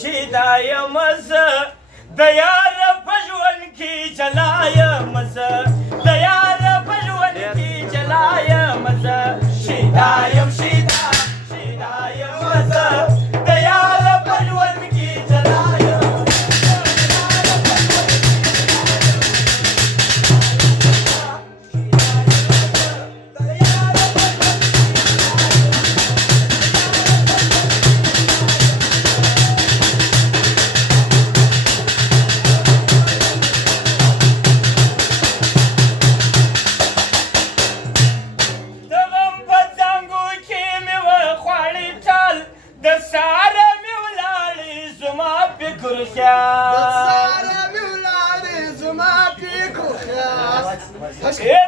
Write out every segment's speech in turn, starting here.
شیدایم زه د یار په ژوند کې جلایم زه د یار په ژوند کې جلایم زه شیدایم زه د یار په ژوند کې جلایم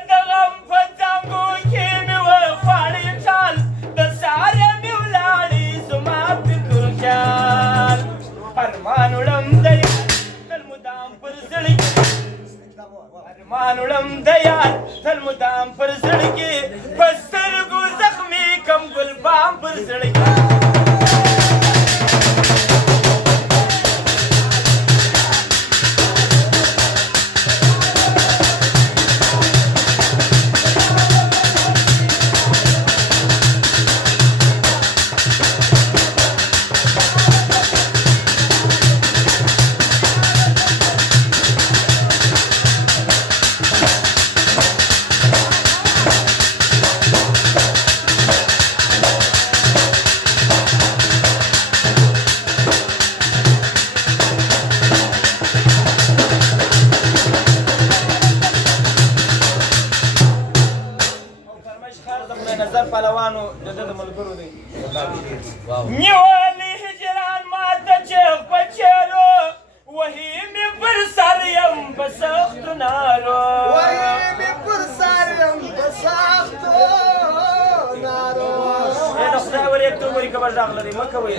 د غم په څانګو کې مې وخوړې ټال د سهاره مې ولاړې زما فکر خیال ارمان وړم د یار تل مدام پر زړه کې ارمان وړم د یار تل مدام پر زړه کې په سترګو زخمي کم ګل بام پر زړه کې نظر پهلوانو د ده د ملګرو دی نیولې هجران ماته چغ په چیرو وهي مې پر سر یم په سختو نارو د خدای ور یک توبري که به غږ لري مه کوئ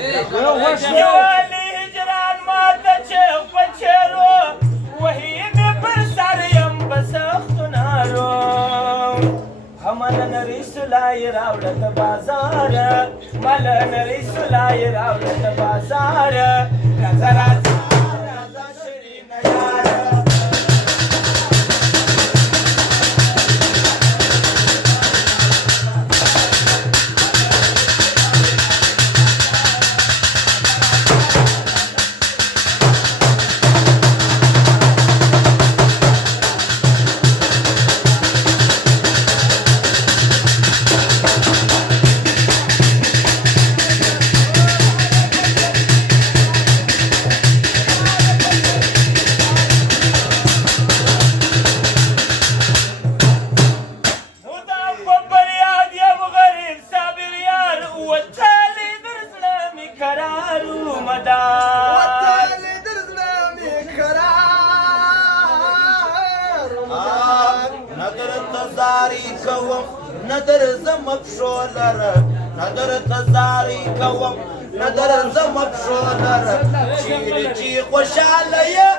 نیولې هجران ماته چغ په چیرو وهي مې پر سر یم په سختو نارو مل نری سلای راوړه د بازار مل نری سلای راوړه د بازار راځه راځه راځه شیرینه یاره ندر زم پښو لره ندر تزاری کوم ندر زم پښو لره چیرې چې خوشاله یې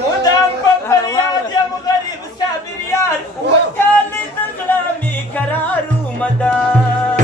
مدام په فریاد یم غریب صابر یار وکالې د زړه مې قرار و مدار